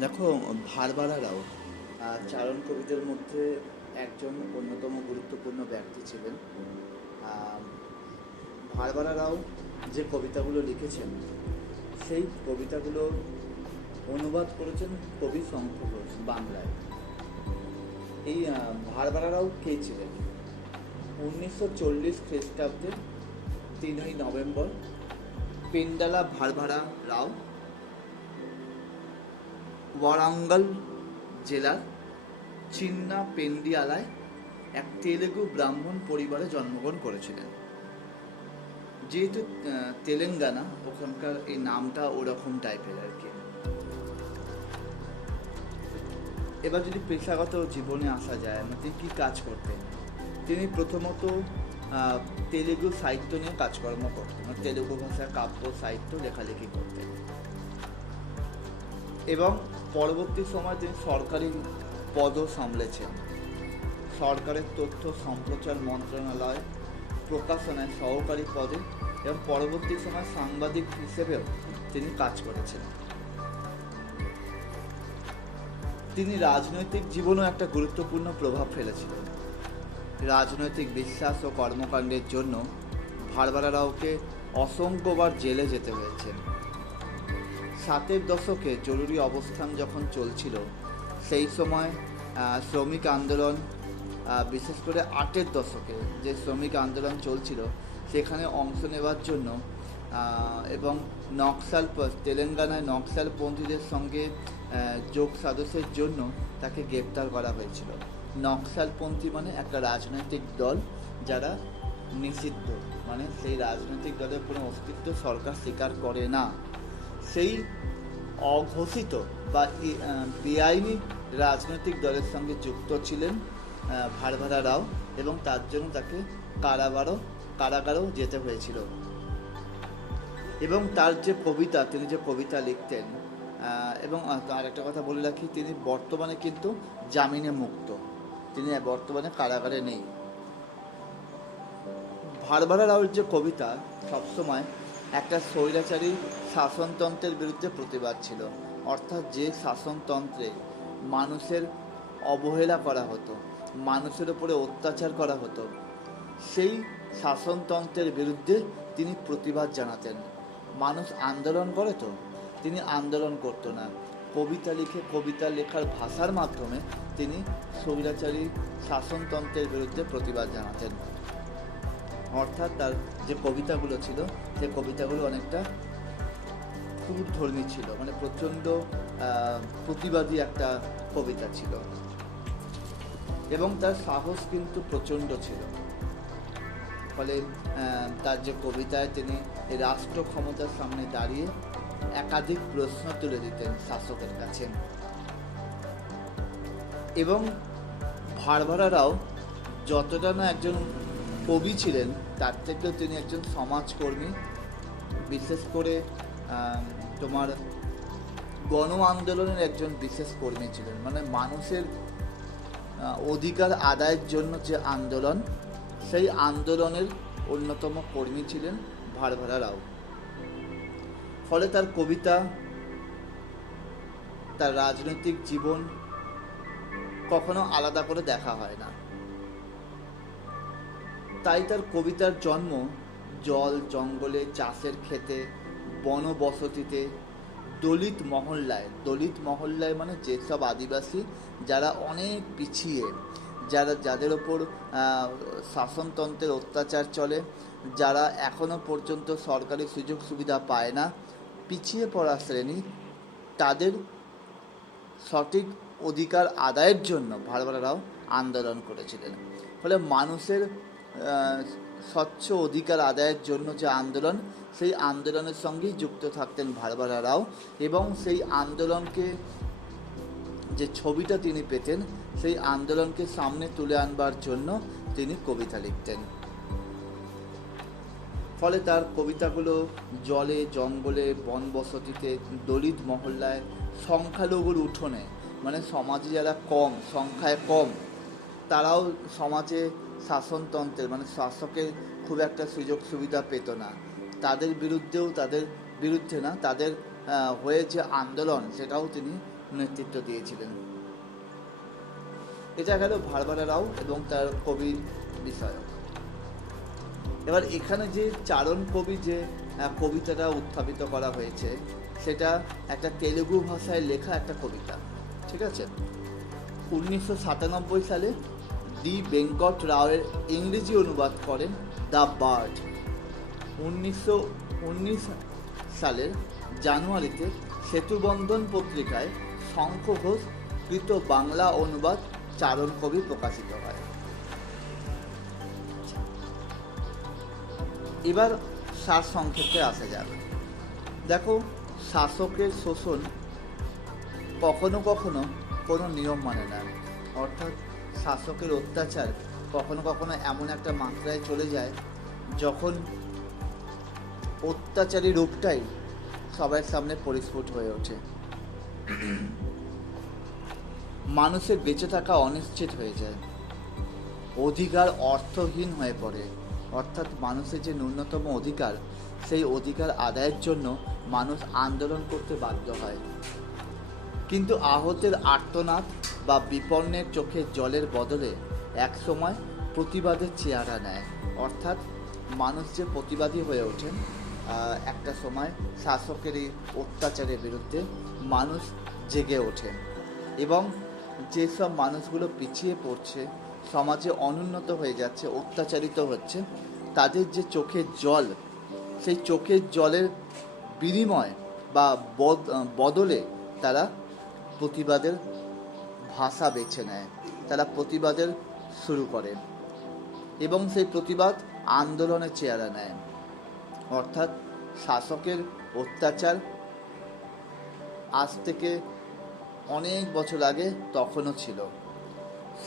দেখো ভারবারা রাও চারণ কবিদের মধ্যে একজন অন্যতম গুরুত্বপূর্ণ ব্যক্তি ছিলেন। আহ, ভারবারা রাও যে কবিতাগুলো লিখেছেন সেই কবিতাগুলো অনুবাদ করেছেন কবি শঙ্খ ঘোষ বাংলায়। এই আহ, ভারবারা রাও কে ছিলেন? উনিশশো চল্লিশ খ্রিস্টাব্দে তিনই নভেম্বর পেন্ডালা ভারভারা রাও ওয়ারাঙ্গল জেলার চিন্না পেন্ডিয়ালায় এক তেলেগু ব্রাহ্মণ পরিবারে জন্মগ্রহণ করেছিলেন। যেহেতু তেলেঙ্গানা, ওখানকার এই নামটা ওরকম টাইপের আর কি। এবার যদি পেশাগত জীবনে আসা যায় মানে তিনি কী কাজ করতেন? তিনি প্রথমত তেলেগু সাহিত্য নিয়ে কাজকর্ম করতেন। মানে তেলেগু ভাষায় কাব্য, সাহিত্য, লেখালেখি করতেন। এবং পরবর্তী সময় তিনি সরকারি পদও সামলেছেন। সরকারের তথ্য সম্প্রচার মন্ত্রণালয় প্রকাশনায় সহকারী পদে এবং পরবর্তী সময় সাংবাদিক হিসেবেও তিনি কাজ করেছেন। তিনি রাজনৈতিক জীবনেও একটা গুরুত্বপূর্ণ প্রভাব ফেলেছিলেন। রাজনৈতিক বিশ্বাস ও কর্মকাণ্ডের জন্য ভারবারা রাওকে অসংখ্যবার জেলে যেতে হয়েছে। সাতের দশকে জরুরি অবস্থান যখন চলছিল, সেই সময় শ্রমিক আন্দোলন বিশেষ করে আটের দশকে যে শ্রমিক আন্দোলন চলছিল, সেখানে অংশ নেওয়ার জন্য এবং নকশাল তেলেঙ্গানায় নকশালপন্থীদের সঙ্গে যোগ সাদস্যের জন্য তাকে গ্রেপ্তার করা হয়েছিল। নকশালপন্থী মানে একটা রাজনৈতিক দল যারা নিষিদ্ধ মানে সেই রাজনৈতিক দলের কোনো অস্তিত্ব সরকার স্বীকার করে না। সেই অঘোষিত বা বেআইনি রাজনৈতিক দলের সঙ্গে যুক্ত ছিলেন ভারভারা রাও এবং তার জন্য তাকে কারাবারও, কারাগারেও যেতে হয়েছিল। এবং তার যে কবিতা, তিনি যে কবিতা লিখতেন এবং আর একটা কথা বলে রাখি, তিনি বর্তমানে কিন্তু জামিনে মুক্ত। তিনি বর্তমানে কারাগারে নেই। ভারভারা রাওয়ের যে কবিতা, সবসময় একটা স্বৈরাচারী শাসনতন্ত্রের বিরুদ্ধে প্রতিবাদ ছিল। অর্থাৎ যে শাসনতন্ত্রে মানুষের অবহেলা করা হতো, মানুষের উপরে অত্যাচার করা হতো, সেই শাসনতন্ত্রের বিরুদ্ধে তিনি প্রতিবাদ জানাতেন। মানুষ আন্দোলন করে তো, তিনি আন্দোলন করতো না। কবিতা লিখে কবিতা লেখার ভাষার মাধ্যমে তিনি স্বৈরাচারী শাসনতন্ত্রের বিরুদ্ধে প্রতিবাদ জানাতেন। অর্থাৎ তার যে কবিতাগুলো ছিল, সে কবিতাগুলো অনেকটা ধর্মী ছিল মানে প্রচণ্ড প্রতিবাদী একটা কবিতা ছিল। এবং তার সাহস কিন্তু প্রচণ্ড ছিল। ফলে তার যে কবিতায় তিনি রাষ্ট্র ক্ষমতার সামনে দাঁড়িয়ে একাধিক প্রশ্ন তুলে দিতেন শাসকের কাছে। এবং ভারভারারাও যতটা না একজন কবি ছিলেন, তার থেকেও তিনি একজন সমাজকর্মী, বিশেষ করে তোমার গণ আন্দোলনের একজন বিশেষ কর্মী ছিলেন। মানে মানুষের অধিকার আদায়ের জন্য যে আন্দোলন, সেই আন্দোলনের অন্যতম কর্মী ছিলেন ভারভারা রাও। ফলে তার কবিতা, তার রাজনৈতিক জীবন কখনো আলাদা করে দেখা হয় না। তাই তার কবিতার জন্ম জল, জঙ্গলে, চাষের ক্ষেতে বনবসতিতে, দলিত মহল্লায়। দলিত মহল্লায় মানে যেসব আদিবাসী, যারা অনেক পিছিয়ে, যারা, যাদের ওপর শাসনতন্ত্রের অত্যাচার চলে, যারা এখনও পর্যন্ত সরকারি সুযোগ সুবিধা পায় না, পিছিয়ে পড়া শ্রেণি, তাদের সঠিক অধিকার আদায়ের জন্য ভারবারারাও আন্দোলন করেছিলেন। ফলে মানুষের স্বচ্ছ অধিকার আদায়ের জন্য যে আন্দোলন সেই আন্দোলনের সঙ্গেই যুক্ত থাকতেন ভারবারা রাও এবং সেই আন্দোলনকে যে ছবিটা তিনি পেতেন, সেই আন্দোলনকে সামনে তুলে আনবার জন্য তিনি কবিতা লিখতেন। ফলে তার কবিতাগুলো জলে, জঙ্গলে, বনবসতিতে, দলিত মহল্লায় সংখ্যালঘুর উঠোনে মানে সমাজে যারা কম, সংখ্যায় কম, তারাও সমাজে শাসনতন্ত্রের মানে শাসকের খুব একটা সুযোগ সুবিধা পেত না। তাদের বিরুদ্ধেও, তাদের বিরুদ্ধে না, তাদের হয়ে যে আন্দোলন, সেটাও তিনি নেতৃত্ব দিয়েছিলেন। এটা গেল ভারবারা রাও এবং তার কবির বিষয়ক। এবার এখানে যে চারণ কবি যে কবিতাটা উত্থাপিত করা হয়েছে, সেটা একটা তেলুগু ভাষায় লেখা একটা কবিতা, ঠিক আছে? উনিশশো সাতানব্বই সালে ডি বেঙ্কট রাওয়ের ইংরেজি অনুবাদ করেন দ্য বার্ড। উনিশশো উনিশ সালের জানুয়ারিতে সেতুবন্ধন পত্রিকায় শঙ্খ ঘোষ কৃত বাংলা অনুবাদ চারণ কবি প্রকাশিত হয়। এবার সার সংক্ষেপে আসা যাবে দেখো, শাসকের শোষণ কখনো কখনো কোনো নিয়ম মানে না। অর্থাৎ শাসকের অত্যাচার কখনো কখনো এমন একটা মাত্রায় চলে যায় যখন অত্যাচারী রূপটাই সবার সামনে পরিস্ফুট হয়ে ওঠে। মানুষের বেঁচে থাকা অনিশ্চিত হয়ে যায়। অধিকার অর্থহীন হয়ে পড়ে। অর্থাৎ মানুষের যে ন্যূনতম অধিকার, সেই অধিকার আদায়ের জন্য মানুষ আন্দোলন করতে বাধ্য হয়। কিন্তু আহতের আর্তনাদ বা বিপন্নের চোখে জলের বদলে একসময় প্রতিবাদের চেহারা নেয়। অর্থাৎ মানুষ যে প্রতিবাদী হয়ে ওঠেন একটা সময় শাসকের এই অত্যাচারের বিরুদ্ধে মানুষ জেগে ওঠে এবং যেসব মানুষগুলো পিছিয়ে পড়ছে, সমাজে অনুন্নত হয়ে যাচ্ছে, অত্যাচারিত হচ্ছে, তাদের যে চোখের জল, সেই চোখের জলের বিনিময় বা বদ- বদলে তারা প্রতিবাদের ভাষা বেছে নেয়, তারা প্রতিবাদের শুরু করে এবং সেই প্রতিবাদ আন্দোলনের চেহারা নেয়। অর্থাৎ শাসকের অত্যাচার। আজ থেকে অনেক বছর আগে তখনও ছিল।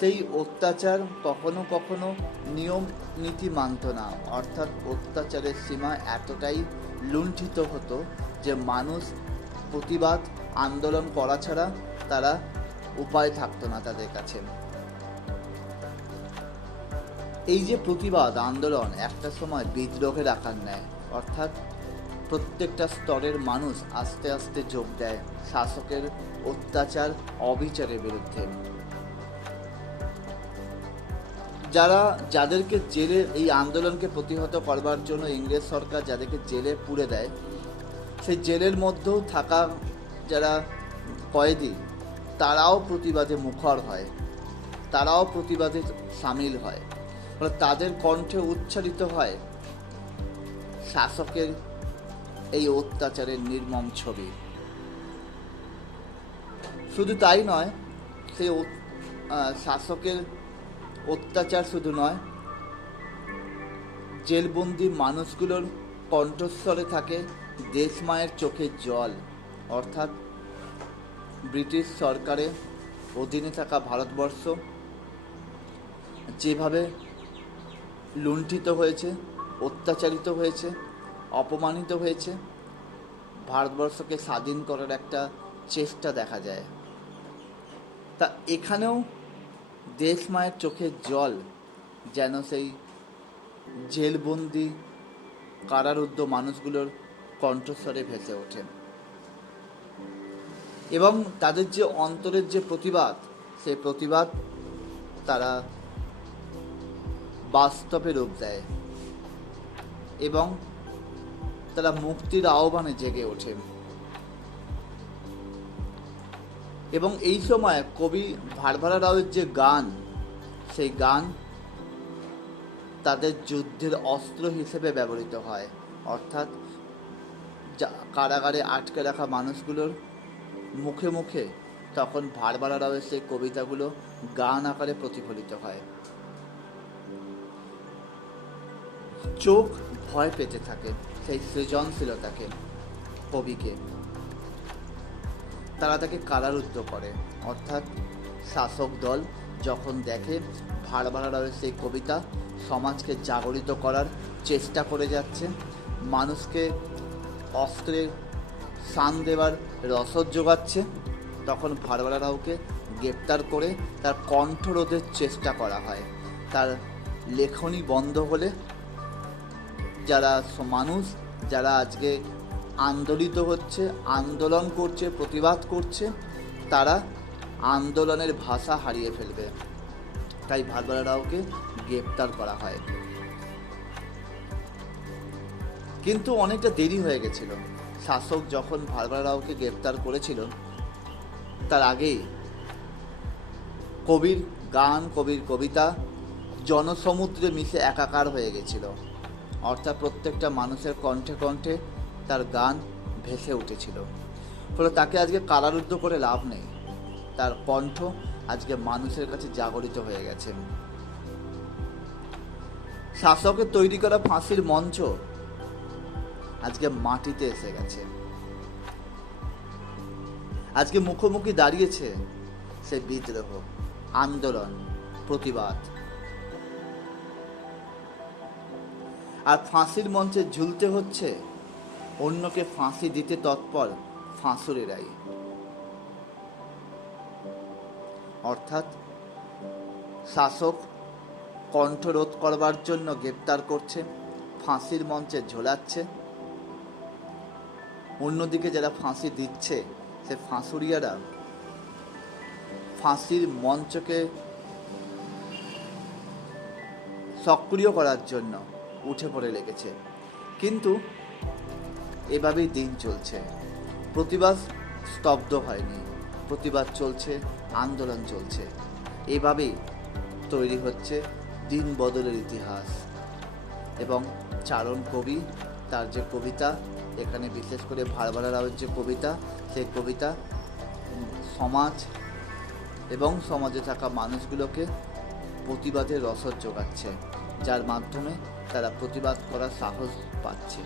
সেই অত্যাচার কখনো কখনো নিয়ম নীতি মানত না। অর্থাৎ অত্যাচারের সীমা এতটাই লুণ্ঠিত হতো যে মানুষ প্রতিবাদ, আন্দোলন করা ছাড়া তারা উপায় থাকতো না তাদের কাছে। এই যে প্রতিবাদ, আন্দোলন একটা সময় বিদ্রোহের আকার নেয়। অর্থাৎ প্রত্যেকটা স্তরের মানুষ আস্তে আস্তে যোগ দেয়, শাসকের অত্যাচার অবিচারের বিরুদ্ধে। যারা, যাদেরকে জেলে এই আন্দোলনকে প্রতিহত করবার জন্য ইংরেজ সরকার যাদেরকে জেলে পুড়ে দেয়, সেই জেলের মধ্যেও থাকা যারা কয়েদি, তারাও প্রতিবাদে মুখর হয়, তারাও প্রতিবাদে সামিল হয়। তাদের কণ্ঠে উচ্চারিত হয় শাসকের এই অত্যাচারের নির্মম ছবি। শুধু তাই নয় সেই শাসকের অত্যাচার শুধু নয়, জেলবন্দি মানুষগুলোর কণ্ঠস্বরে থাকে দেশমায়ের চোখের জল। অর্থাৎ ব্রিটিশ সরকারের অধীনে থাকা ভারতবর্ষ যেভাবে লুণ্ঠিত হয়েছে অত্যাচারিত হয়েছে, অপমানিত হয়েছে। ভারতবর্ষকে স্বাধীন করার একটা চেষ্টা দেখা যায়। তা এখানেও দেশ মায়ের চোখের জল যেন সেই জেলবন্দি, কারারুদ্ধ মানুষগুলোর কণ্ঠস্বরে ভেসে ওঠে। এবং তাদের যে অন্তরের যে প্রতিবাদ, সেই প্রতিবাদ তারা বাস্তবে রূপ দেয়। এবং তারা মুক্তির আহ্বানে জেগে ওঠে। এবং এই সময় কবি ভারভারা রাওয়ের যে গান, সেই গান তাদের যুদ্ধের অস্ত্র হিসেবে ব্যবহৃত হয়। অর্থাৎ কারাগারে আটকে রাখা মানুষগুলোর মুখে মুখে তখন ভারভারা রাওয়ের সেই কবিতাগুলো গান আকারে প্রতিফলিত হয়। চোখ ভয় পেতে থাকে, সেই সৃজনশীলতাকে, কবিকে। তারা তাকে কারারুদ্ধ করে। অর্থাৎ শাসক দল যখন দেখে ভারভারা রাওয়ের সেই কবিতা সমাজকে জাগরিত করার চেষ্টা করে যাচ্ছে, মানুষকে অস্ত্রের শান দেওয়ার রসদ যোগাচ্ছে, তখন ভারভারা রাওকে গ্রেপ্তার করে তার কণ্ঠরোধের চেষ্টা করা হয়। তার লেখনী বন্ধ হলে যারা মানুষ, যারা আজকে আন্দোলিত হচ্ছে, আন্দোলন করছে, প্রতিবাদ করছে, তারা আন্দোলনের ভাষা হারিয়ে ফেলবে। তাই ভারবারা রাওকে গ্রেপ্তার করা হয়। কিন্তু অনেকটা দেরি হয়ে গেছিল। শাসক যখন ভারবারা রাওকে গ্রেপ্তার করেছিল, তার আগেই কবির গান, কবির কবিতা জনসমুদ্রে মিশে একাকার হয়ে গেছিল। অর্থাৎ প্রত্যেকটা মানুষের কণ্ঠে কণ্ঠে তার গান ভেসে উঠেছিল। ফলে তাকে আজকে কারারুদ্ধ করে লাভ নেই। তার কণ্ঠ আজকে মানুষের কাছে জাগরিত হয়ে গেছে। শাসকের তৈরি করা ফাঁসির মঞ্চ আজকে মাটিতে এসে গেছে। আজকে মুখোমুখি দাঁড়িয়েছে সে বিদ্রোহ, আন্দোলন, প্রতিবাদ। আর ফাঁসির মঞ্চে ঝুলতে হচ্ছে অন্যকে ফাঁসি দিতে তৎপর ফাঁসুরেরাই অর্থাৎ শাসক কণ্ঠরোধ করবার জন্য গ্রেপ্তার করছে, ফাঁসির মঞ্চে ঝোলাচ্ছে। অন্যদিকে যারা ফাঁসি দিচ্ছে, সে ফাঁসুরিয়ারা ফাঁসির মঞ্চকে সক্রিয় করার জন্য উঠে পড়ে লেগেছে। কিন্তু এভাবেই দিন চলছে। প্রতিবাদ স্তব্ধ হয়নি। প্রতিবাদ চলছে, আন্দোলন চলছে। এভাবেই তৈরি হচ্ছে দিন বদলের ইতিহাস। এবং চারণ কবি, তার যে কবিতা, এখানে বিশেষ করে ভারবারা রাওয়ের যে কবিতা, সেই কবিতা সমাজ এবং সমাজে থাকা মানুষগুলোকে প্রতিবাদের রসদ যোগাচ্ছে। যার মাধ্যমে তারা প্রতিবাদ করার সাহস পাচ্ছে।